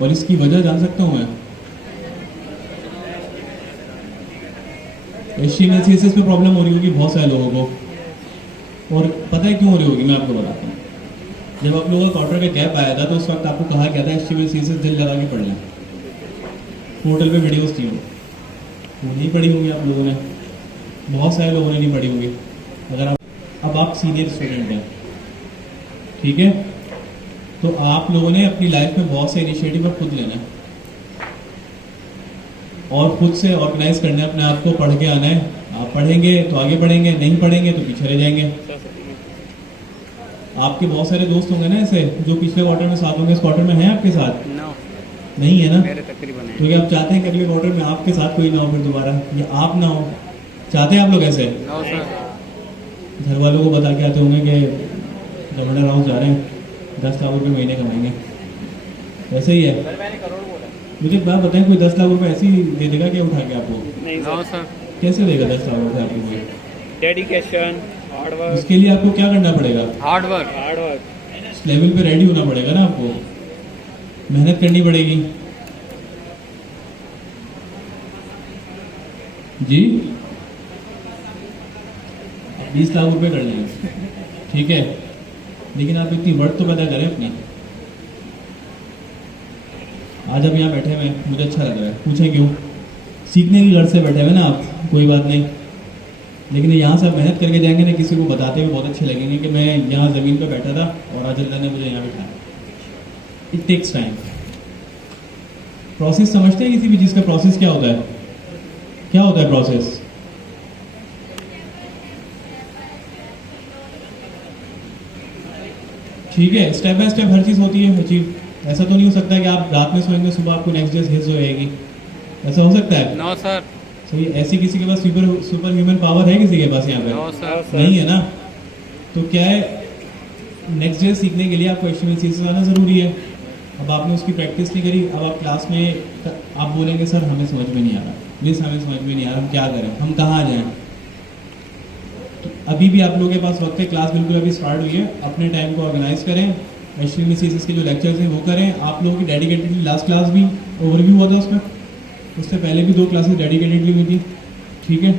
और इसकी वजह जान सकता हूँ मैं? HTML CSS पे प्रॉब्लम हो रही होगी बहुत सारे लोगों को, और पता है क्यों हो रही होगी, मैं आपको बताता हूँ। जब आप लोगों का क्वार्टर का गैप आया था तो उस वक्त आपको कहा गया था HTML CSS दिल लगा के पढ़ लें, पोर्टल पे वीडियोस थी वो नहीं पढ़ी होंगी आप लोगों ने, बहुत सारे लोगों ने नहीं पढ़ी होंगी। अगर अब आप सीनियर स्टूडेंट हैं, ठीक है, तो आप लोगों ने अपनी लाइफ में बहुत से इनिशिएटिव अब खुद लेना है और खुद से ऑर्गेनाइज करना है अपने आप को, पढ़ के आना है। आप पढ़ेंगे तो आगे बढ़ेंगे, नहीं पढ़ेंगे तो पीछे रह जाएंगे। आपके बहुत सारे दोस्त होंगे ना ऐसे जो पिछले क्वार्टर में साथ होंगे, इस क्वार्टर में हैं आपके साथ? नहीं है ना? तो क्या आप चाहते हैं कि अगले क्वार्टर में आपके साथ कोई ना हो फिर दोबारा, या आप ना हो? चाहते हैं आप लोग ऐसे? घर वालों को बता के आते होंगे कि गवर्नर हाउस जा रहे हैं, 10 लाख रुपए महीने कमाएंगे, ऐसे ही है? मुझे एक बात बताएं, कोई 10 लाख रुपए ऐसे ही दे देगा क्या उठा के आपको? नहीं सर। कैसे देगा 10 लाख रुपए आपको कोई? Dedication, hard work. उसके लिए आपको क्या करना पड़ेगा? Hard work. उस लेवल पे रेडी होना पड़ेगा ना आपको, मेहनत करनी पड़ेगी जी। आप 20 लाख रुपए कर लेंगे, ठीक है, लेकिन आप इतनी वर्थ तो पैदा करें अपनी। आज आप यहाँ बैठे हुए हैं, मुझे अच्छा लग रहा है, पूछें क्यों? सीखने की घर से बैठे हुए ना आप, कोई बात नहीं, लेकिन यहाँ से आप मेहनत करके जाएंगे ना, किसी को बताते हुए बहुत अच्छे लगेंगे कि मैं यहाँ ज़मीन पर बैठा था और आज अल्लाह ने मुझे यहाँ बैठाया। It takes time. प्रोसेस समझते हैं किसी भी चीज़ का प्रोसेस क्या होता है? क्या होता है प्रोसेस? ठीक है, स्टेप बाय स्टेप हर चीज़ होती है अचीव। ऐसा तो नहीं हो सकता कि आप रात में सोएंगे सुबह आपको नेक्स्ट डे हिज हो जाएगी, ऐसा हो सकता है? No sir. तो ये ऐसी किसी के पास सुपर ह्यूमन पावर है किसी के पास यहाँ पे? No sir. नहीं है ना? तो क्या है, नेक्स्ट डे सीखने के लिए आपको HTML CSS आना ज़रूरी है। अब आपने उसकी प्रैक्टिस नहीं करी, अब आप क्लास में आप बोलेंगे सर हमें समझ में नहीं आ रहा, मिस हमें समझ में नहीं आ रहा, हम क्या करें, हम कहाँ जाएं? तो अभी भी आप लोगों के पास वक्त है, क्लास बिल्कुल अभी स्टार्ट हुई है, अपने टाइम को ऑर्गेनाइज करें, HTML CSS के जो लेक्चर्स हैं वो करें। आप लोगों की डेडिकेटेडली लास्ट क्लास भी ओवरव्यू हुआ था उसमें, उससे पहले भी 2 क्लासेस डेडिकेटेडली हुई थी, ठीक है।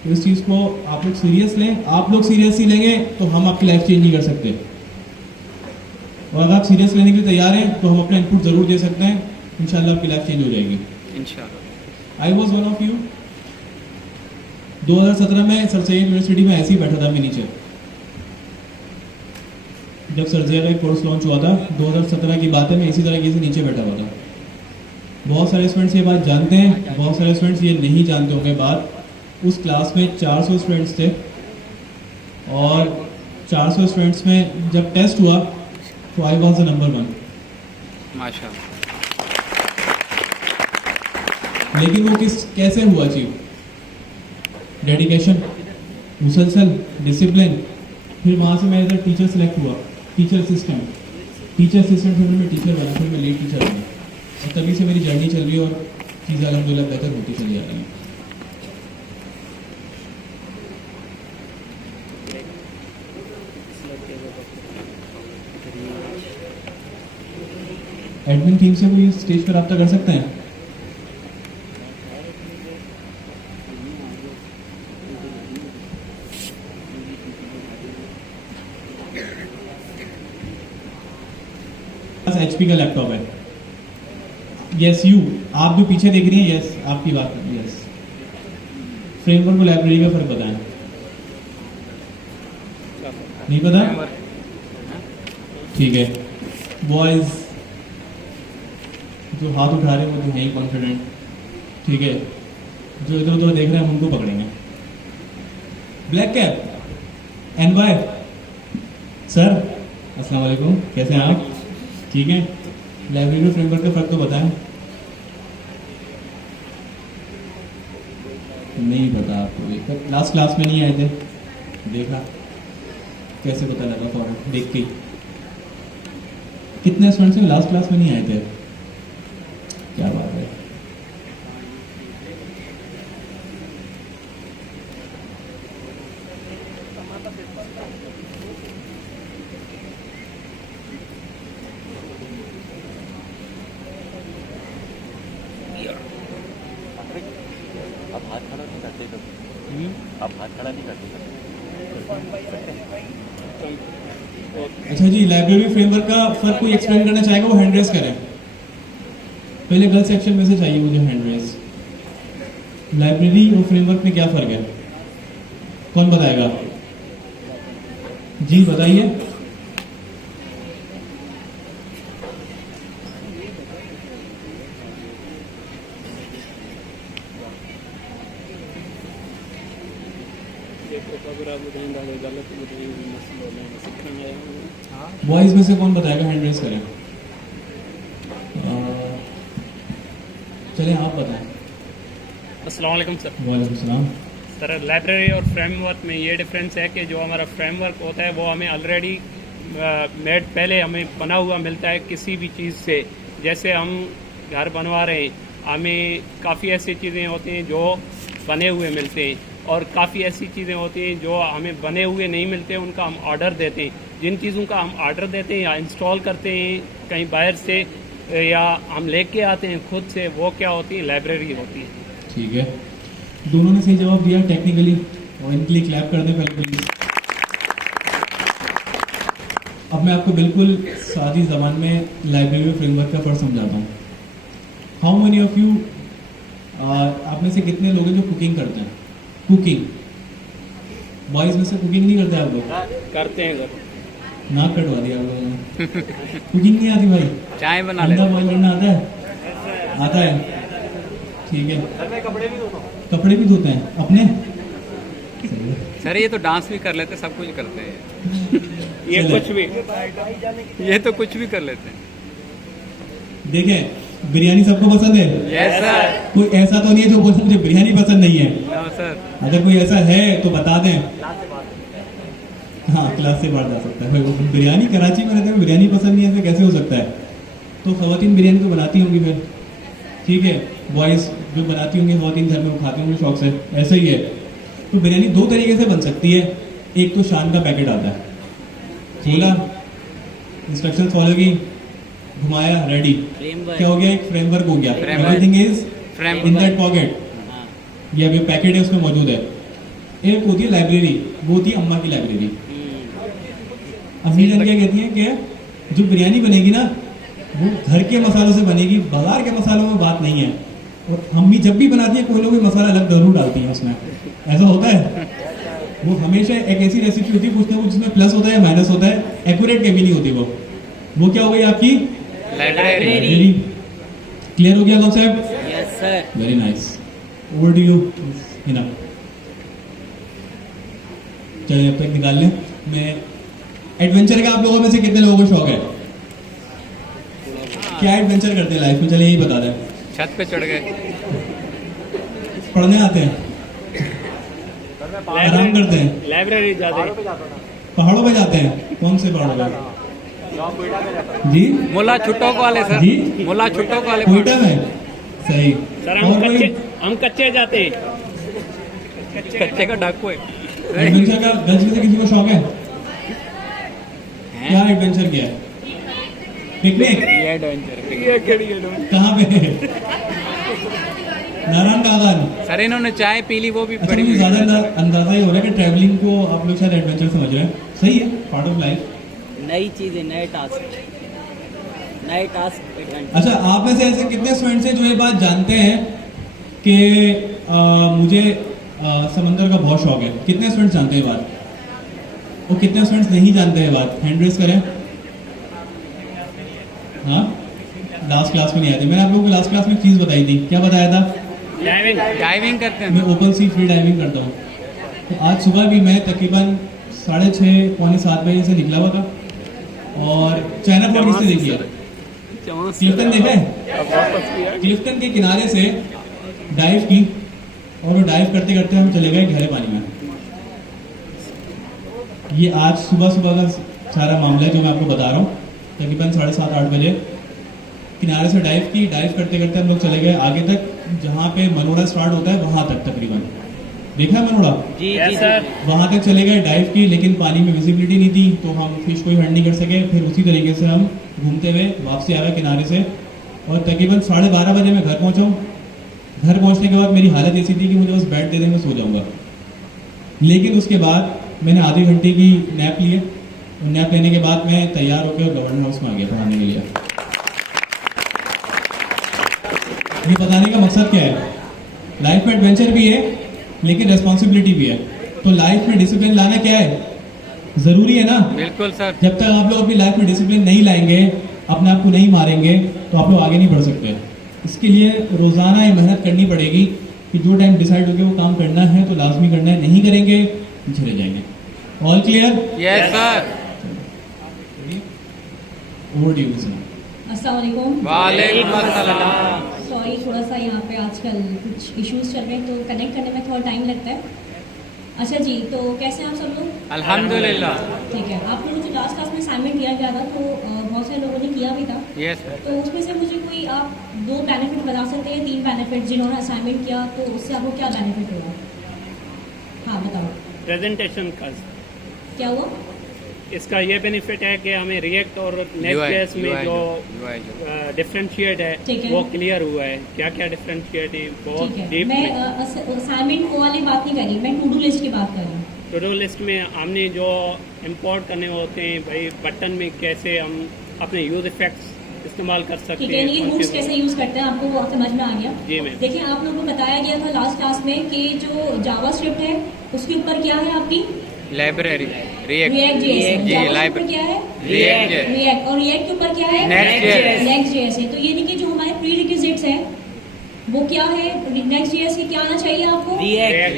तो इस चीज़ को आप लोग सीरियस लें, आप लोग सीरियसली लेंगे तो हम आपकी लाइफ चेंज नहीं कर सकते, और अगर आप सीरियस लेने के लिए तैयार हैं तो हम अपना इनपुट जरूर दे सकते हैं, इंशाल्लाह आपकी लाइफ चेंज हो जाएगी इंशाल्लाह। I was one of you. 2017 में सर सैयद यूनिवर्सिटी में ऐसे ही बैठा था मैं नीचे, जब सर्जिया का एक कोर्स लॉन्च हुआ था 2017 की बात है, मैं इसी तरह से नीचे बैठा हुआ था। बहुत सारे स्टूडेंट्स ये बात जानते हैं, बहुत सारे स्टूडेंट्स ये नहीं जानते होंगे बात। उस क्लास में 400 स्टूडेंट्स थे, और 400 स्टूडेंट्स में जब टेस्ट हुआ तो आई वॉज द नंबर 1 माशाल्लाह। लेकिन वो कैसे हुआ अचीव? डेडिकेशन, मुसलसल डिसिप्लिन। फिर वहाँ से मैं एज अ टीचर सेलेक्ट हुआ, टीचर असिस्टेंट से मैं टीचर बना, फिर मैं लीड टीचर बना, और तभी से मेरी जर्नी चल रही है और चीज़ें अल्हम्दुलिल्लाह बेहतर होती चली जा रही हैं। एडमिन टीम से कोई स्टेज पर रब्ता कर सकते हैं? HP का लैपटॉप है। यस यू, आप जो पीछे देख रही हैं, यस आपकी बात है, यस। फ्रेमवर्क को लाइब्रेरी का फर्क बताएं। नहीं पता? ठीक है, बॉयज जो हाथ उठा रहे हैं वो जो है कॉन्फिडेंट, ठीक है, जो इधर उधर देख रहे हैं हम उनको पकड़ेंगे। ब्लैक कैप NY सर, अस्सलाम वालेकुम, कैसे हैं आप? ठीक है, लाइब्रेरी फ्रेमवर्क का फर्क तो बताएं। नहीं पता आपको? लास्ट क्लास में नहीं आए थे, देखा कैसे पता लगा? फौरन देख के ही। कितने स्टूडेंट्स हैं लास्ट क्लास में नहीं आए थे? क्या बात है। अच्छा जी, लाइब्रेरी फ्रेमवर्क का फर्क कोई एक्सप्लेन करना चाहेगा, वो हैंड रेस करें। पहले गर्ल सेक्शन में से चाहिए मुझे हैंड रेस। लाइब्रेरी और फ्रेमवर्क में क्या फर्क है, कौन बताएगा? जी बताइए। बॉयज में से कौन बताएगा, हैंड रेस करें। चलिए आप बताएं। अस्सलाम वालेकुम सर। वालेकुम सलाम। सर लाइब्रेरी और फ्रेमवर्क में ये डिफरेंस है कि जो हमारा फ्रेमवर्क होता है वो हमें ऑलरेडी मेड पहले हमें बना हुआ मिलता है किसी भी चीज़ से। जैसे हम घर बनवा रहे हैं, हमें काफ़ी ऐसी चीज़ें होती हैं जो बने हुए मिलते हैं, और काफ़ी ऐसी चीज़ें होती हैं जो हमें बने हुए नहीं मिलते, उनका हम ऑर्डर देते हैं। जिन चीज़ों का हम ऑर्डर देते हैं या इंस्टॉल करते हैं कहीं बाहर से या हम लेके आते हैं खुद से, वो क्या होती है, लाइब्रेरी होती है। ठीक है, दोनों ने सही जवाब दिया टेक्निकली, और इनके लिए क्लैप कर दें पहले प्लीज। अब मैं आपको बिल्कुल सादी जबान में लाइब्रेरी फ्रेमवर्क का फर्क समझाता हूँ। हाउ मेनी ऑफ यू, आप में से कितने लोग हैं जो कुकिंग करते हैं? कुकिंग बॉयज में से कुकिंग नहीं करते आप लोग? करते हैं सर। नाक कटवा दिया आप लोगों ने। कुकिंग नहीं आती भाई? चाय बना अंडा ले। बॉयल करना आता है? आता है, ठीक है। कपड़े भी धोते हैं अपने? सही है। सर ये तो डांस भी कर लेते, सब कुछ करते हैं। ये चले। कुछ भी ये तो कुछ भी कर लेते हैं। देखें, बिरयानी सबको पसंद है? Yes sir. कोई ऐसा तो नहीं है जो बोले मुझे बिरयानी पसंद नहीं है। No sir. अगर कोई ऐसा है तो बता दें। हाँ, क्लास से बाहर जा सकता है। भाई बिरयानी कराची में रहते हैं, बिरयानी पसंद नहीं है, ऐसे कैसे हो सकता है? तो खवातीन बिरयानी तो बनाती होंगी फिर, ठीक है। बॉयज जो बनाती होंगी खवातीन घर में, वो खाते होंगे शौक से, ऐसा ही है। तो बिरयानी दो तरीके से बन सकती है। एक तो शान का पैकेट आता है, खोला, इंस्ट्रक्शन फॉलो की, घुमाया, रेडी, क्या हो गया? एक फ्रेमवर्क हो गया। Everything is in that pocket. ये अभी पैकेट है, उसमें मौजूद है। एक होती है लाइब्रेरी, वो होती है अम्मा की लाइब्रेरी। अम्मी जान क्या कहती है कि जो बिरयानी बनेगी ना, वो घर के मसालों से बनेगी, बाजार के मसालों में बात नहीं है। और अम्मी जब भी बनाती है कोई ना कोई मसाला अलग जरूर डालती है उसमें, ऐसा होता है। वो हमेशा एक ऐसी रेसिपी होती है, कुछ ना कुछ जिसमें प्लस होता है, माइनस होता है, एक्यूरेट कभी नहीं होती वो क्या हो गई आपकी लाइब्रेरी। क्लियर हो गया concept? Yes sir. Very nice. Over to you Hina. चलिए अब तक निकाल लें। मैं एडवेंचर का आप लोगों में से कितने लोगों को शौक है? क्या एडवेंचर करते हैं लाइफ में? चलिए यही बता दें। छत पे चढ़ गए। पढ़ने आते हैं, आराम करते हैं, लाइब्रेरी जाते हैं। पहाड़ों पे जाते हैं। कौन से पहाड़ों पे? जी मुला छुट्टो को वाले सर। जी? मुला छुट्टो को वाले। कोयटा में? सही। सर और कोई हम कच्चे जाते हैं। कच्चे का डाकू है। एडवेंचर का गर्ल्स में से किसी को शौक है? क्या एडवेंचर किया है? पिकनिक? ये एडवेंचर। ये केड़ी एडवेंचर? कहाँ पे? नारायण कागन। सर इन्होंने चाय पी ली, वो भी अच्छा, बड़ी मुझे ज्यादा अंदाजा ही हो रहा है कि ट्रैवलिंग को आप लोग शायद एडवेंचर समझ रहे हैं। सही है, पार्ट ऑफ लाइफ। नई चीजें, नए टास्क, नए टास्क एडवेंचर। अच्छा, आप में से ऐसे कितने स्टूडेंट्स हैं जो ये बात जानते हैं कि मुझे समंदर का बहुत शौक है? कितने स्टूडेंट्स जानते हैं ये बात? और कितने स्टूडेंट्स नहीं जानते हैं बात? हैंड रेस करें। हाँ, लास्ट क्लास में नहीं आए थे। मैंने आप लोगों को लास्ट क्लास में एक चीज बताई थी। क्या बताया था? डाइविंग करते मैं हैं। ओपन सी फ्री डाइविंग करता हूँ। तो आज सुबह भी मैं तकरीबन 6:30 पौने 7 बजे से निकला हुआ था, और चाइना पॉइंट से देखिए, क्लिफ्टन देखा है? क्लिफ्टन के किनारे से डाइव की, और वो डाइव करते करते हम चले गए गहरे पानी में। ये आज सुबह सुबह का सारा मामला है जो मैं आपको बता रहा हूँ। तकरीबन 7:30-8 बजे किनारे से डाइव की, डाइव करते करते हम लोग चले गए आगे तक, जहाँ पे मनोड़ा स्टार्ट होता है वहां तक। तकरीबन देखा है मनोड़ा? जी Yes, जी sir. वहां तक चले गए, डाइव की, लेकिन पानी में विजिबिलिटी नहीं थी, तो हम फिश को ही हंड नहीं कर सके। फिर उसी तरीके से हम घूमते हुए वापसी आ गए किनारे से, और तकरीबन 12:30 बजे मैं घर पहुंचा हूँ। घर पहुंचने के बाद मेरी हालत ऐसी थी कि मुझे बस बेड दे दें, मैं सो जाऊंगा। लेकिन उसके बाद मैंने आधे घंटे की नैप लिए और नैप लेने के बाद मैं तैयार होकर गवर्नमेंट हाउस में आ गया पढ़ाने के लिए। ये बताने का मकसद क्या है, लाइफ में एडवेंचर भी है लेकिन रेस्पॉन्सिबिलिटी भी है। तो लाइफ में डिसिप्लिन लाना क्या है, जरूरी है ना। बिल्कुल सर। जब तक आप लोग अपनी लाइफ में डिसिप्लिन नहीं लाएंगे, अपने आप को नहीं मारेंगे, तो आप लोग आगे नहीं बढ़ सकते। इसके लिए रोजाना ये मेहनत करनी पड़ेगी कि जो टाइम डिसाइड हो गया वो काम करना है तो लाजमी करना है, नहीं करेंगे पीछे रह जाएंगे। All clear? Yes sir. Over due sir. अस्सलाम वालेकुम। वालेकुम अस्सलाम। सॉरी, थोड़ा सा यहाँ पे आजकल कुछ इश्यूज चल रहे हैं तो कनेक्ट करने में थोड़ा टाइम लगता है। अच्छा जी, तो कैसे हैं आप सब लोग? अल्हम्दुलिल्लाह। ठीक है। आप लोगों को जो लास्ट क्लास में असाइनमेंट दिया गया था तो बहुत सारे लोगों ने किया भी था, यस सर। तो उसमें से मुझे कोई आप 2 बेनिफिट बता सकते हैं, 3 बेनिफिट जिन्होंने असाइनमेंट किया तो उससे आपको क्या बेनिफिट हुआ? हाँ बताओ। प्रेजेंटेशन का क्या हुआ? इसका ये बेनिफिट है कि हमें रिएक्ट और नेक्स्ट में जो डिफरेंशिएट ठीक है है। वो क्लियर हुआ है। क्या क्या डिफरेंशिएट है बहुत ठीक है, डीप मैं में। असाइनमेंट वो वाली बात नहीं करी, मैं टू डू लिस्ट की बात कर रही हूँ। टू डू लिस्ट में हमने जो इंपोर्ट करने होते हैं भाई, बटन में कैसे हम अपने यूज इफेक्ट्स इस्तेमाल कर सकते ठीक है, हैं। ये हुक्स कैसे यूज करते हैं आपको वो समझ में आ गया। जी मैम। देखिए, आप लोगों को बताया गया था लास्ट क्लास में कि जो जावास्क्रिप्ट है उसके ऊपर क्या है आपकी लाइब्रेरी रिएक्ट JS। जी, जावास्क्रिप्ट पर क्या है? React। रिएक्ट। और रिएक्ट के ऊपर क्या है? Next.js। Next.js है। तो ये नहीं कि जो हमारे प्री रिक्विजिट्स हैं वो क्या है, Next.js के क्या आना चाहिए आपको? रिएक्ट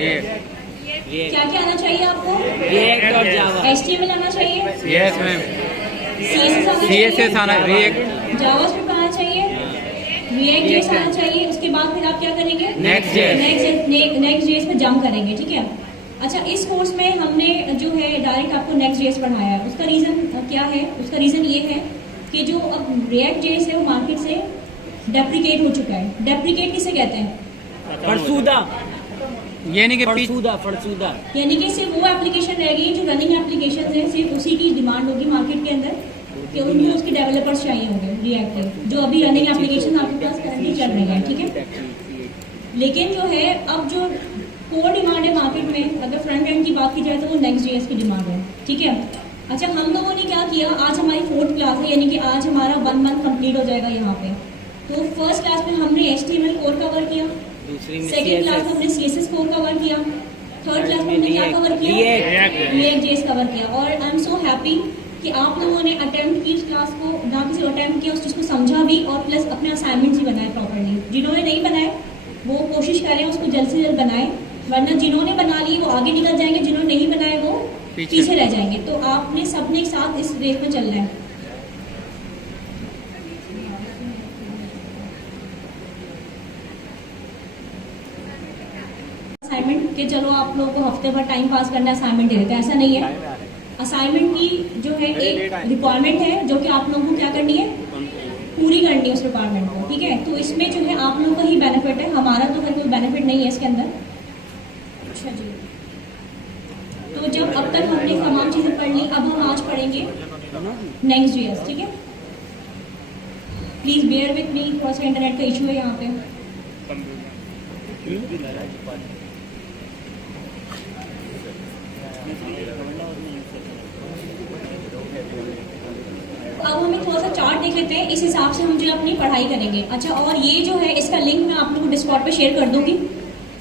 क्या क्या आना चाहिए आपको? रिएक्ट और जावा। HTML आना चाहिए, यस मैम। CSS आना रिएक्ट जावास्क्रिप्ट आना चाहिए, React.js आना चाहिए। उसके बाद फिर आप क्या करेंगे? Next.js पे जंप करेंगे। ठीक है। अच्छा, इस कोर्स में हमने जो है डायरेक्ट आपको Next.js पढ़ाया है। उसका रीज़न क्या है? उसका रीज़न ये है कि जो अब React.js है वो मार्केट से डेप्रिकेट हो चुका है। डेप्रिकेट किसे कहते हैं? फरसूदा। ये नहीं कि फरसूदा। यानी कि सिर्फ वो एप्लीकेशन रह गई जो रनिंग एप्लीकेशन है, सिर्फ उसी की डिमांड होगी मार्केट के अंदर कि उनमें उसके डेवलपर्स चाहिए होंगे React के, जो अभी रनिंग एप्लीकेशन आपके पास करंटली चल रही है। ठीक है। लेकिन जो है अब जो कोर डिमांड है मार्केट में, अगर फ्रंट एंड की बात की जाए तो वो Next.js की डिमांड है। ठीक है। अच्छा, हम लोगों ने क्या किया, आज हमारी 4th क्लास है, यानी कि आज हमारा 1 मंथ कंप्लीट हो जाएगा यहाँ पे। तो फर्स्ट क्लास में हमने HTML कोर कवर किया, सेकेंड क्लास में हमने CSS कोर कवर किया, थर्ड क्लास में हमने क्या कवर किया? React.js कवर किया। और आई एम सो हैप्पी कि आप लोगों ने अटेम्प्ट की इस क्लास को, ना किसी अटेम्प्ट किया, उस चीज़ को समझा भी और प्लस अपने असाइनमेंट्स भी बनाए प्रॉपर्ली। जिन्होंने नहीं बनाए वो कोशिश करें उसको जल्द से जल्द बनाएं, वरना जिन्होंने बना ली वो आगे निकल जाएंगे, जिन्होंने नहीं बनाए वो पीछे रह जाएंगे। तो आपने सबने साथ इस रेस में चलना है। असाइनमेंट के चलो आप लोगों को हफ्ते भर टाइम पास करना है, असाइनमेंट दे देते हैं, ऐसा नहीं है। असाइनमेंट की जो है एक रिक्वायरमेंट है जो कि आप लोगों को क्या करनी है, पूरी करनी है उस रिक्वायरमेंट को। ठीक है। तो इसमें जो है आप लोगों का ही बेनिफिट है, हमारा तो कोई बेनिफिट नहीं है इसके अंदर। अच्छा जी, तो जब अब तक हमने तमाम चीज़ें पढ़ ली, अब हम आज पढ़ेंगे Next.js। ठीक है। प्लीज़ बेयर विथ मी, थोड़ा सा इंटरनेट का इशू है यहाँ पे। अब हमें थोड़ा सा चार्ट देख लेते हैं, इस हिसाब से हम जो अपनी पढ़ाई करेंगे। अच्छा, और ये जो है इसका लिंक मैं आप लोगों को डिस्कॉर्ड पे शेयर कर दूंगी।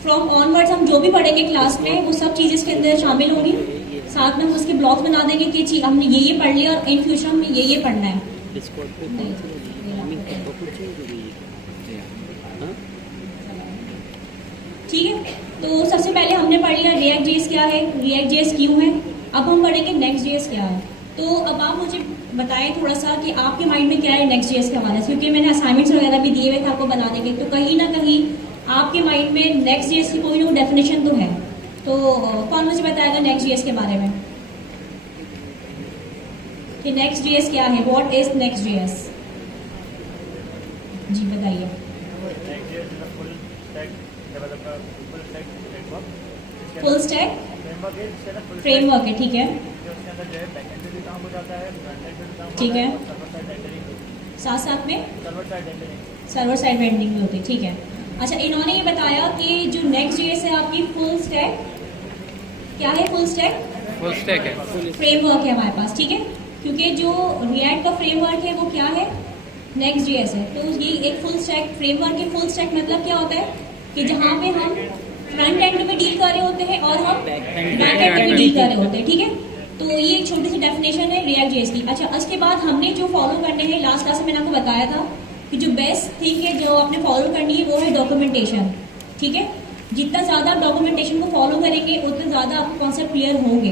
फ्रॉम ऑनवर्ड्स हम जो भी पढ़ेंगे क्लास में वो सब चीज़ इसके अंदर शामिल होगी। साथ में हम उसके ब्लॉग्स बना देंगे कि चीज हमने ये पढ़ लिया और इन फ्यूचर में ये पढ़ना है। ठीक है। तो सबसे पहले हमने पढ़ लिया React.js क्या है, React.js क्यों है। अब हम पढ़ेंगे Next.js क्या है। तो अब आप मुझे बताएं थोड़ा सा कि आपके माइंड में क्या है Next.js के हवाले से, क्योंकि मैंने असाइनमेंट्स वगैरह भी दिए हुए थे आपको बनाने के, तो कहीं ना कहीं आपके माइंड में Next.js की कोई ना कोई डेफिनेशन तो है। तो कौन मुझे बताएगा Next.js के बारे में कि Next.js क्या है, व्हाट इज Next.js? जी बताइए। फुल स्टैक फ्रेमवर्क है। ठीक है। ठीक है। साथ साथ में सर्वर साइड रेंडरिंग भी होती है। ठीक है। अच्छा, इन्होंने ये बताया कि जो Next.js है आपकी फुल स्टैक क्या है फुल स्टैक फुल स्टैक है। फ्रेमवर्क है हमारे पास, ठीक है। क्योंकि जो रिएक्ट का फ्रेमवर्क है वो क्या है, नेक्स्ट जेएस है। तो ये एक फुल स्टैक फ्रेमवर्क है। फुल स्टैक मतलब क्या होता है कि जहाँ पे हम फ्रंट एंड में डील कर रहे होते हैं और हम बैक एंड में डील कर रहे होते हैं, ठीक है। तो ये एक छोटी सी डेफिनेशन है रिएक्ट जेएस की। अच्छा, उसके बाद हमने जो फॉलो करने हैं, लास्ट क्लास में मैंने आपको बताया था कि जो बेस्ट थिंग है जो आपने फॉलो करनी है वो है डॉक्यूमेंटेशन, ठीक है। जितना ज़्यादा डॉक्यूमेंटेशन को फॉलो करेंगे उतना ज़्यादा आपको कॉन्सेप्ट क्लियर होंगे।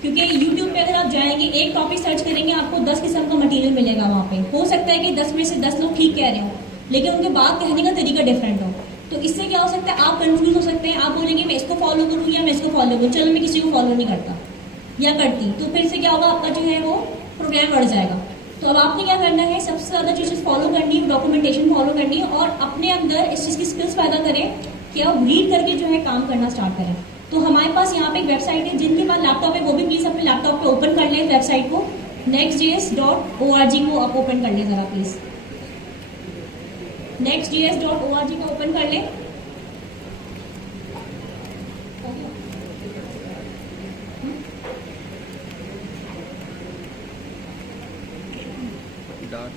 क्योंकि यूट्यूब पे अगर आप जाएंगे, एक टॉपिक सर्च करेंगे, आपको 10 किस्म का मटेरियल मिलेगा वहाँ पे। हो सकता है कि 10 में से 10 लोग ठीक कह रहे हो, लेकिन उनके बात कहने का तरीका डिफरेंट हो। तो इससे क्या हो सकता है, आप कंफ्यूज हो सकते हैं। आप बोलेंगे मैं इसको फॉलो करूँ या मैं इसको फॉलो करूँ, चलो मैं किसी को फॉलो नहीं करता या करती, तो फिर से क्या होगा, आपका जो है वो प्रोग्राम बढ़ जाएगा। तो अब आपने क्या करना है, सबसे ज़्यादा जो चीज़ फॉलो करनी है, डॉक्यूमेंटेशन फॉलो करनी है और अपने अंदर इस चीज़ की स्किल्स पैदा करें कि आप रीड करके जो है काम करना स्टार्ट करें। तो हमारे पास यहाँ पे एक वेबसाइट है, जिनके पास लैपटॉप है वो भी प्लीज़ अपने लैपटॉप पे ओपन कर लें वेबसाइट को, nextjs.org को आप ओपन कर लें ज़रा प्लीज़। nextjs.org को ओपन कर लें।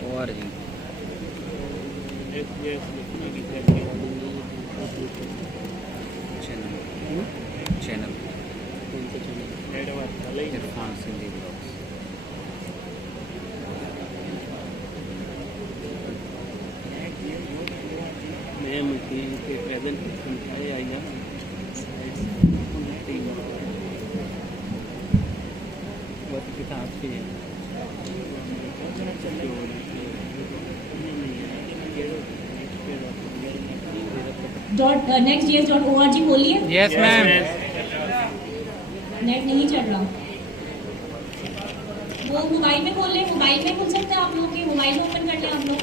.org channel Irfan Sindhi blogs. Ma'am के प्रेजेंटेशन आएगा वक्त किताब से nextjs.org खोलिए। Yes ma'am. नेट नहीं चल रहा, वो मोबाइल में खोल लें, मोबाइल में खुल सकता है आप लोग के, मोबाइल में ओपन कर लें आप लोग।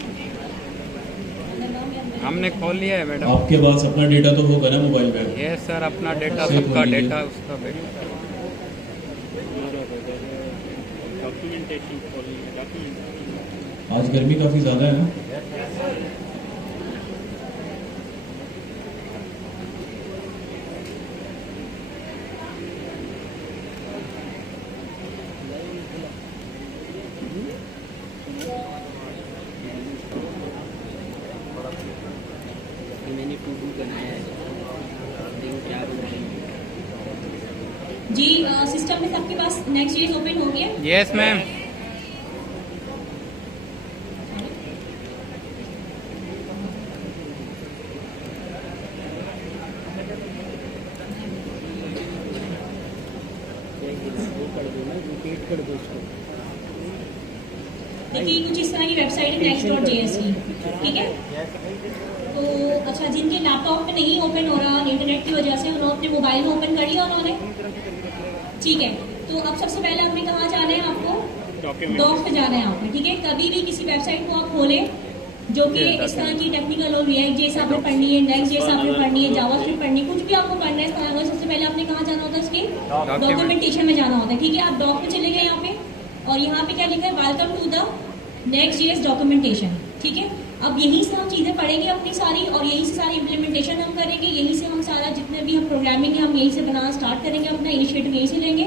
हमने खोल लिया है मैडम। आपके पास अपना डेटा तो होगा ना मोबाइल पे? यस सर, अपना डेटा, सेव सबका कर लीजिए। डेटा उसका बेटा। आज गर्मी काफ़ी ज़्यादा है ना? मैंने टू बनाया है, लेकिन क्या बनाएंगे। जी सिस्टम में सबके पास नेक्स्ट जेएस ओपन हो गया? Yes ma'am. रिपीट कर दो उसको। देखिए कुछ इस तरह की वेबसाइट है next.js की, ठीक है। तो अच्छा, जिनके लैपटॉप में नहीं ओपन हो रहा इंटरनेट की वजह से, उन्होंने अपने मोबाइल में ओपन कर लिया उन्होंने, ठीक है। तो अब सबसे पहले हमें कहाँ जाना है, आपको डॉक पे जाना है आपको, ठीक है। कभी भी किसी वेबसाइट को आप खोलें जो कि इस तरह की टेक्निकल हो, रिएक्ट जेएस आपने पढ़नी है, नेक्स्ट जेएस आपने पढ़नी है, जावास्क्रिप्ट पढ़नी है, कुछ भी आपको पढ़ना है, सबसे पहले आपने कहाँ जाना होता है, उसके डॉक्यूमेंटेशन में जाना होता है, ठीक है। आप डॉक पे चले गए यहाँ पे, और यहाँ पे क्या लिखा है, welcome to the Next JS documentation, ठीक है। अब यहीं से हम चीज़ें पढ़ेंगे अपनी सारी, और यहीं से सारी इम्प्लीमेंटेशन हम करेंगे, यहीं से हम सारा जितने भी हम प्रोग्रामिंग है हम यहीं से बनाना स्टार्ट करेंगे, अपना इनिशिएटिव यहीं से लेंगे।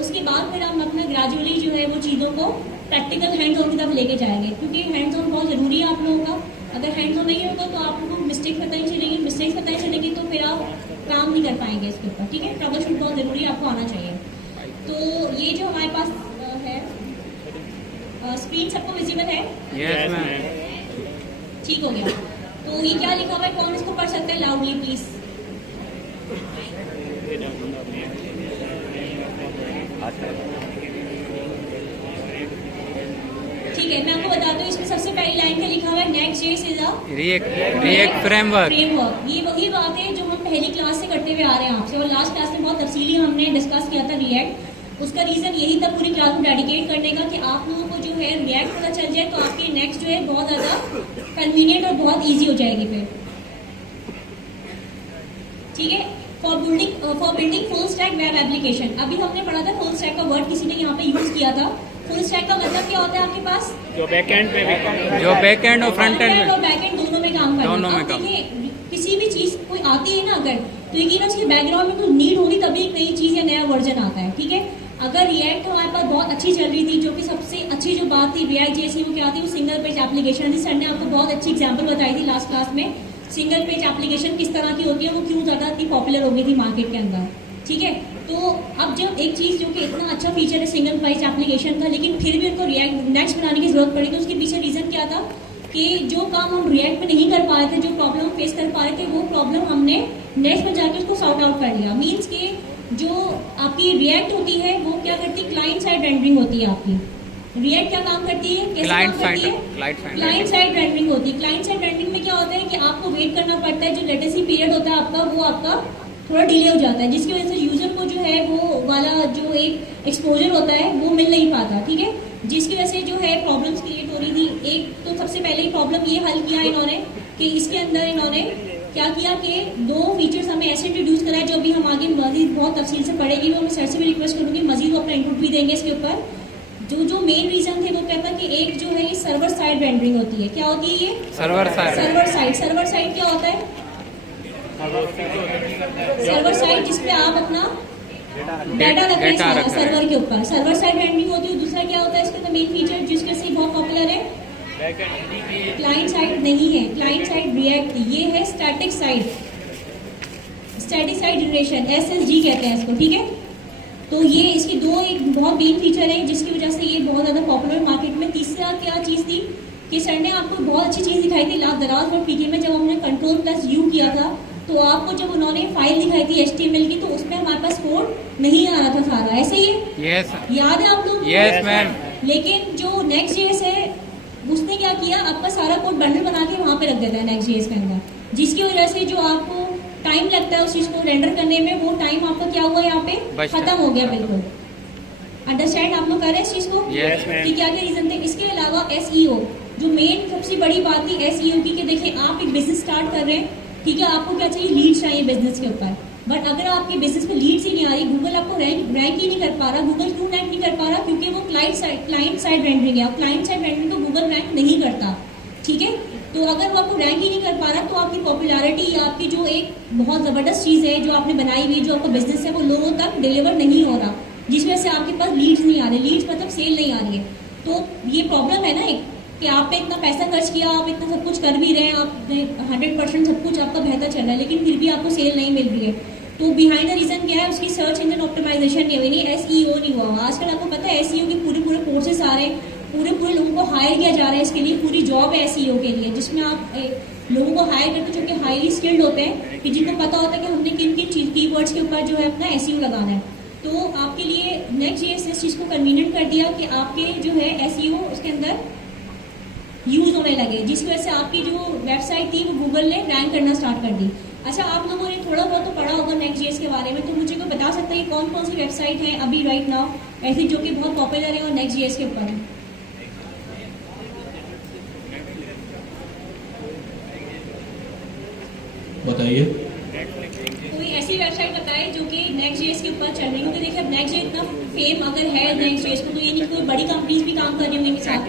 उसके बाद फिर हम अपना ग्रेजुअली जो है वो चीज़ों को प्रैक्टिकल हैंड्स ऑन की तरफ लेके जाएंगे, क्योंकि हैंड्स ऑन बहुत ज़रूरी है आप लोगों का। अगर हैंड्स ऑन नहीं होगा तो आप लोगों को मिस्टेक्स पता ही चलेगी, मिस्टेक्स पता ही चलेगी तो फिर आप काम नहीं कर पाएंगे इसके ऊपर, ठीक है। ट्रबल शूट बहुत ज़रूरी है, आपको आना चाहिए। तो ये जो हमारे पास है, स्क्रीन सबको विजिबल है? Yes ma'am. ठीक हो गया। तो ये क्या लिखा हुआ है, कौन इसको पढ़ सकता है लाउडली प्लीज? ठीक है, मैं आपको बताता हूँ। इसमें सबसे पहली लाइन पे लिखा हुआ है next JS is a react framework. ये वही बात है जो हम पहली क्लास से करते हुए आ रहे हैं आपसे, और लास्ट क्लास में बहुत तफसीली हमने डिस्कस किया था रिएक्ट। उसका रीज़न यही था पूरी क्लास को डेडिकेट करने का कि आप लोगों को जो है रिएक्ट पता चल जाए, तो आपकी नेक्स्ट जो है बहुत ज़्यादा कन्वीनियंट और बहुत ईजी हो जाएगी फिर, ठीक है। For building full stack web application, अभी हमने पढ़ा था फुल स्टैक का वर्ड किसी ने यहाँ पे यूज़ किया था। फुल स्टैक का मतलब क्या होता है आपके पास, जो बैकएंड पे भी, जो बैकएंड और फ्रंट एंड और बैकएंड दोनों में काम करना। दोनों में काम। देखिए किसी भी चीज़ कोई आती है ना, अगर तो यकीन उसके बैकग्राउंड में कुछ नीड होगी तभी एक नई चीज़ या नया वर्जन आता है, ठीक है। अगर रिएक्ट हमारे पास बहुत अच्छी चल रही थी, जो कि सबसे अच्छी जो बात थी रिएक्ट जेएस की वो क्या थी, वो सिंगल पेज एप्लीकेशन थी। सर ने आपको बहुत अच्छी एग्जांपल बताई थी लास्ट क्लास में, सिंगल पेज एप्लीकेशन किस तरह की होती है, वो क्यों ज़्यादा इतनी पॉपुलर हो गई थी मार्केट के अंदर, ठीक है। तो अब जब एक चीज़ जो कि इतना अच्छा फीचर है सिंगल पेज एप्लीकेशन का, लेकिन फिर भी उनको रिएक्ट नेक्स्ट बनाने की जरूरत पड़ी, तो उसके पीछे रीज़न क्या था कि जो काम हम रिएक्ट में नहीं कर पा रहे थे, जो प्रॉब्लम फेस कर पा रहे थे, वो प्रॉब्लम हमने नेक्स्ट में जाकर उसको सॉर्ट आउट कर लिया। मीन्स के जो आपकी रिएक्ट होती है वो क्या करती है, क्लाइंट साइड रेंडरिंग होती है आपकी। रिएक्ट क्या काम करती है, कैसे काम करती है, क्लाइंट साइड रेंडरिंग होती है। क्लाइंट साइड रेंडरिंग में क्या होता है कि आपको वेट करना पड़ता है, जो लेटेंसी पीरियड होता है आपका वो आपका थोड़ा डिले हो जाता है, जिसकी वजह से यूजर को जो है वो वाला जो एक एक्सपोजर होता है वो मिल नहीं पाता, ठीक है। जिसकी वजह से जो है प्रॉब्लम्स क्रिएट हो रही थी। एक तो सबसे पहले प्रॉब्लम ये हल किया इन्होंने कि इसके अंदर इन्होंने क्या किया कि 2 फीचर्स हमें ऐसे इंट्रोड्यूस कराए जो अभी हम आगे मजीद बहुत तफसील से पढ़ेंगे, वो मैं सर से भी रिक्वेस्ट करूंगी मजीद वो अपना इनपुट भी देंगे इसके ऊपर। जो मेन रीजन थे वो कहता कि एक जो है ये सर्वर साइड रेंडरिंग होती है। क्या होती है ये, सर्वर साइड क्या होता है, सर्वर साइड जिसपे आप अपना डाटा रख रहे हैं सर्वर के ऊपर, सर्वर साइड रेंडरिंग होती है। दूसरा क्या होता है इसका मेन फीचर जिसके से बहुत पॉपुलर है, क्लाइंट साइड नहीं है, क्लाइंट साइड रिएक्ट, ये है स्टैटिक साइड जनरेशन, SSG कहते हैं इसको, ठीक है। तो ये इसकी एक बहुत मेन फीचर है जिसकी वजह से ये बहुत ज्यादा पॉपुलर मार्केट में। तीसरा क्या चीज थी कि सर ने आपको बहुत अच्छी चीज दिखाई थी लास्ट दराज और पीके में, जब हमने Ctrl+U किया था तो आपको जब उन्होंने फाइल दिखाई थी HTML की, तो उसमें हमारे पास कोड नहीं आ रहा था सारा, ऐसे ही है, याद है आप लोग? Yes ma'am. लेकिन जो Next.js है उसने क्या किया, आपका सारा कोड बंडल बना के वहां पे रख देता है Next.js के अंदर, जिसकी वजह से जो आपको टाइम लगता है उस चीज को रेंडर करने में, वो टाइम आपका क्या हुआ यहाँ पे खत्म हो गया बिल्कुल। अंडरस्टैंड आप लोग कर रहे हैं इस चीज को? कि क्या क्या रीजन थे। इसके अलावा SEO, जो मेन सबसे बड़ी बात थी SEO की, कि देखिए आप एक बिजनेस स्टार्ट कर रहे हैं, ठीक है, आपको क्या चाहिए, लीड्स चाहिए बिजनेस के ऊपर, बट अगर आपके बिजनेस में लीड्स ही नहीं आ रही, गूगल आपको रैंक ही नहीं कर पा रहा। गूगल क्यों रैंक नहीं कर पा रहा, क्योंकि वो क्लाइंट साइड रेंडरिंग है, क्लाइंट साइड रेंडरिंग को गूगल रैंक नहीं करता, ठीक है। तो अगर वो आपको रैंक ही नहीं कर पा रहा तो आपकी पॉपुलैरिटी या आपकी जो एक बहुत जबरदस्त चीज है जो आपने बनाई हुई, जो आपका बिजनेस है, वो लोगों तक डिलीवर नहीं हो रहा, जिस वजह से आपके पास लीड्स नहीं आ रहे, लीड्स मतलब सेल नहीं आ रही है। तो ये प्रॉब्लम है ना एक, कि आप पे इतना पैसा खर्च किया, आप इतना सब कुछ कर भी रहे हैं, आपने 100% सब कुछ आपका बेहतर चल रहा है, लेकिन फिर भी आपको सेल नहीं मिल रही है। तो बिहाइंड द रीजन क्या है, उसकी सर्च इंजन ऑप्टिमाइजेशन नहीं हुई, SEO नहीं हुआ। आजकल आपको पता है SEO के पूरे कोर्सेस आ रहे हैं, पूरे लोगों को हायर किया जा रहा है इसके लिए, पूरी जॉब है SEO के लिए, जिसमें आप लोगों को हायर करते जो कि हाईली स्किल्ड होते हैं, कि जिनको पता होता है कि हमने किन किन कीवर्ड्स के ऊपर जो है अपना SEO लगाना है। तो आपके लिए Next.js इस चीज़ को कन्वीनियंट कर दिया कि आपके जो है SEO उसके अंदर यूज होने लगे, जिसकी वजह से आपकी जो वेबसाइट थी वो गूगल ने रैंक करना स्टार्ट कर दी। अच्छा, आप लोगों ने थोड़ा बहुत तो पढ़ा होगा Next.js के बारे में, तो मुझे कोई बता सकता है कौन कौन सी वेबसाइट है अभी राइट नाउ ऐसी जो कि बहुत पॉपुलर है और Next.js के ऊपर है? बताइए। कोई ऐसी वेबसाइट बताए जो कि Next.js के ऊपर चल रही है, क्योंकि देखिए अब Next.js इतना फेम अगर है Next.js को, तो ये नहीं कोई बड़ी कंपनीज भी काम कर रही होंगी इनके साथ।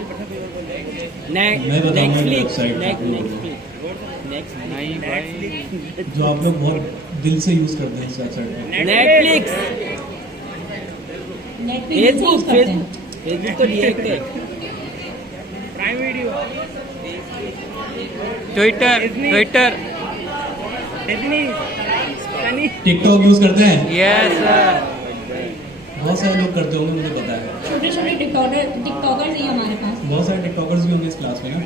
जो आप लोग बहुत दिल से यूज करते हैं इस वेबसाइट को, फेसबुक तो रिएक्ट है, ट्विटर टिकटॉक यूज करते हैं, यस सर। बहुत सारे लोग करते होंगे, मुझे पता है। छोटे छोटे टिकटॉकर्स हैं हमारे पास, बहुत सारे टिकटॉकर्स भी होंगे इस क्लास में ना।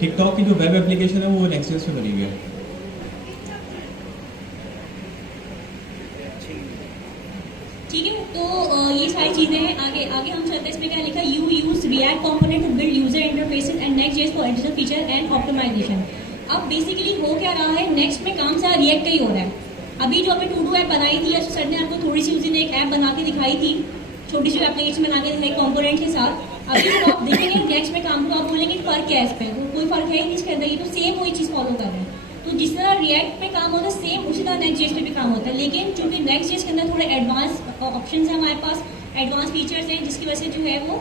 टिकटॉक की जो वेब एप्लीकेशन है वो Next.js पे बनी हुई है। ठीक है। तो ये सारी चीजें हैं। आगे हम चलते हैं। इसमें क्या लिखा, you use React component to build user interfaces and Next.js for additional feature and optimization. अब बेसिकली हो क्या रहा है, नेक्स्ट में काम सारा रिएक्ट का ही हो रहा है। अभी जो हमने टू डू ऐप बनाई थी, सर ने आपको थोड़ी सी उसी ने एक ऐप बना के दिखाई थी, छोटी सी एप्लीकेशन बना के दिखाई कंपोनेंट के साथ। अभी जो आप देखेंगे नेक्स्ट में काम को, आप बोलेंगे फर्क क्या है इस पर, कोई फर्क है ही नहीं इसके अंदर, ये तो सेम वही चीज फॉलो कर रहे हैं। तो जिस तरह रिएक्ट पे काम होता है सेम उसी तरह Next.js पे भी काम होता है, लेकिन चूंकि Next.js के अंदर थोड़े एडवांस ऑप्शंस हैं हमारे पास, एडवांस फीचर्स हैं, जिसकी वजह से जो है वो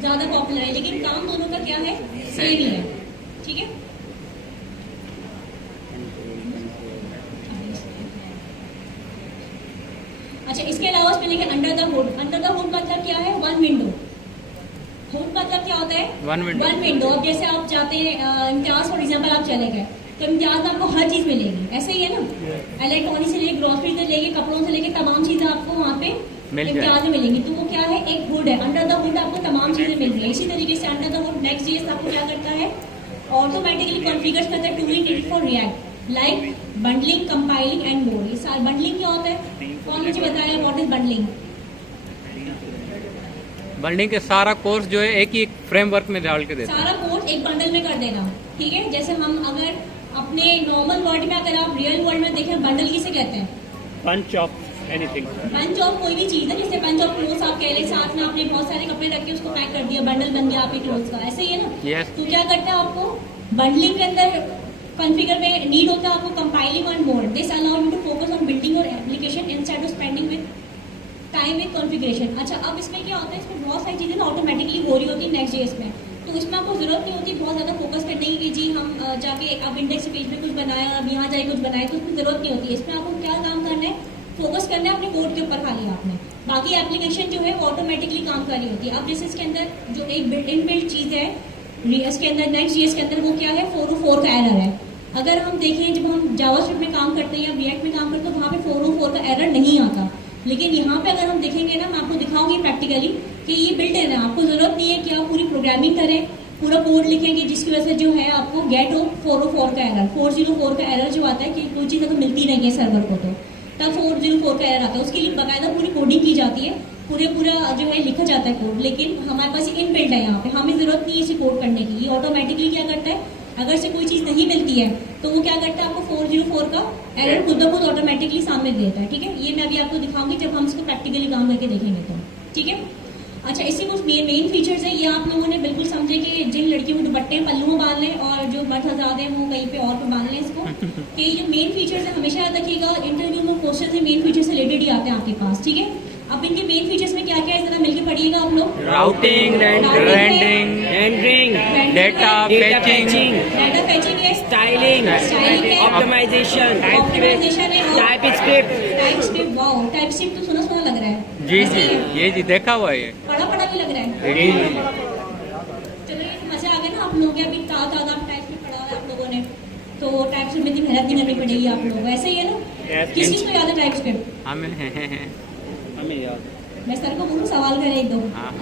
ज्यादा पॉपुलर है, लेकिन काम दोनों का क्या है, सेम ही है। ठीक है। अच्छा, इसके अलावा उसमें लिखे under the hood. Under the hood मतलब क्या है? One window. हुड मतलब क्या होता है? One window. One window. अब जैसे आप जाते हैं इम्तियाज, फॉर एग्जाम्पल आप चले गए तो इम्तियाज में आपको हर चीज मिलेगी, ऐसे ही है ना? इलेक्ट्रॉनिक से लेके ग्रोसरी से लेके कपड़ों से लेके तमाम चीजें आपको वहाँ पे मिल इम्तियाज में मिलेंगी। तो वो क्या है? एक हुड है। अंडर द हुड आपको तमाम चीजें मिल रही है। इसी तरीके से under the hood next JS आपको क्या करता है? ऑटोमेटिकली कॉन्फ़िगर करता है tooling needed for react, like bundling, compiling and more. ये सारा बंडलिंग क्या होता है? कौन मुझे बताया व्हाट इज बंडलिंग? बंडलिंग के सारा कोर्स जो है एक ही फ्रेमवर्क में डाल के देते हैं। सारा कोर्स एक बंडल में कर देना, ठीक है? जैसे हम अगर अपने नॉर्मल वर्ड में, अगर आप रियल वर्ल्ड में देखें, बंडल किसे कहते हैं? पंच ऑफ एनीथिंग। बंच ऑफ कोई भी चीज है, जैसे बंच ऑफ क्लोथ्स आप कह ले, साथ में आपने बहुत सारे कपड़े रख के उसको पैक कर दिया, बंडल बन गया आपके क्लोथ्स का, ऐसे ही है ना? Yes. तो क्या करता है आपको बंडलिंग के अंदर कॉन्फ़िगर में नीड होता है आपको compiling on board. This allow you to focus on building your application instead of spending with time with configuration. अच्छा, अब इसमें क्या होता है? इसमें बहुत सारी चीजें ना ऑटोमेटिकली हो रही होती है नेक्स्ट जेएस में, तो इसमें आपको जरूरत नहीं होती बहुत ज्यादा फोकस करने की कि जी हम जाके अब इंडेक्स पेज में कुछ बनाया, अब यहाँ जाके कुछ बनाए, तो उसमें जरूरत नहीं होती है। इसमें आपको क्या काम करना है? फोकस करना है अपने कोड के ऊपर खाली आपने, बाकी एप्लीकेशन जो है वो ऑटोमेटिकली काम कर रही होती है। अब जैसे इसके अंदर जो एक इनबिल्ट चीज है इसके अंदर नेक्स्ट जेएस के अंदर, वो क्या है? 404 का एरर है। अगर हम देखें जब हम जावास्क्रिप्ट में काम करते हैं या रिएक्ट में काम करते हैं तो वहाँ पे 404 का एरर नहीं आता, लेकिन यहाँ पे अगर हम देखेंगे ना, मैं आपको दिखाऊंगी प्रैक्टिकली कि ये बिल्ट इन है। आपको जरूरत नहीं है कि आप पूरी प्रोग्रामिंग करें, पूरा कोड लिखेंगे जिसकी वजह से जो है आपको गेट हो 404 का एरर, 404 का एरर जो आता है कि कोई चीज़ अगर मिलती नहीं है सर्वर को, तो तब 404 का एरर आता है। उसके लिए बाकायदा पूरी कोडिंग की जाती है, पूरा जो है लिखा जाता है कोड, लेकिन हमारे पास इन बिल्ट है यहाँ पे, हमें जरूरत नहीं है इसे कोड करने की। ये ऑटोमेटिकली क्या करता है? अगर से कोई चीज़ नहीं मिलती है तो वो क्या करता है? आपको 404 का एरर खुद ब खुद ऑटोमेटिकली सामने देता है, ठीक है? ये मैं अभी आपको दिखाऊंगी जब हम इसको प्रैक्टिकली काम करके देखेंगे तो, ठीक है? अच्छा, इससे कुछ मेन फीचर्स है, ये आप लोगों ने बिल्कुल समझे कि जिन लड़कियों को दुपट्टे पल्लू में बांध लें और जो मर्द हज़ाद हैं वो कहीं पे और पे बांध लें इसको, कि ये जो मेन फीचर्स है हमेशा याद रखिएगा, इंटरव्यू में क्वेश्चन से मेन फीचर से रिलेटेड ही आते हैं आपके पास, ठीक है? अब इनके मेन फीचर्स में क्या क्या है जरा मिलकर पढ़िएगा आप लोग। Routing, rendering, data fetching, data fetching है, स्टाइलिंग, है, ऑप्टिमाइजेशन, ऑप्टिमाइजेशन है, type script. Type script. Wow, type script तो सुना लग रहा है। जी ऐसे जी, ही है। ये जी देखा हुआ है। पढ़ा भी लग रहा है। जी चलो, ये मजा आ गया ना आप लोग, अभी ताज़ा टाइप स्क्रिप्ट पढ़ा है आप लोगों ने, तो टाइप स्क्रिप्ट में इतनी मेहनत नहीं करनी पड़ेगी आप लोगों को, ऐसे ही है ना? किस चीज़ को याद है टाइप स्क्रिप्ट? हमें हमें याद। मैं सर को बोलूँ सवाल करें एक दो। हाँ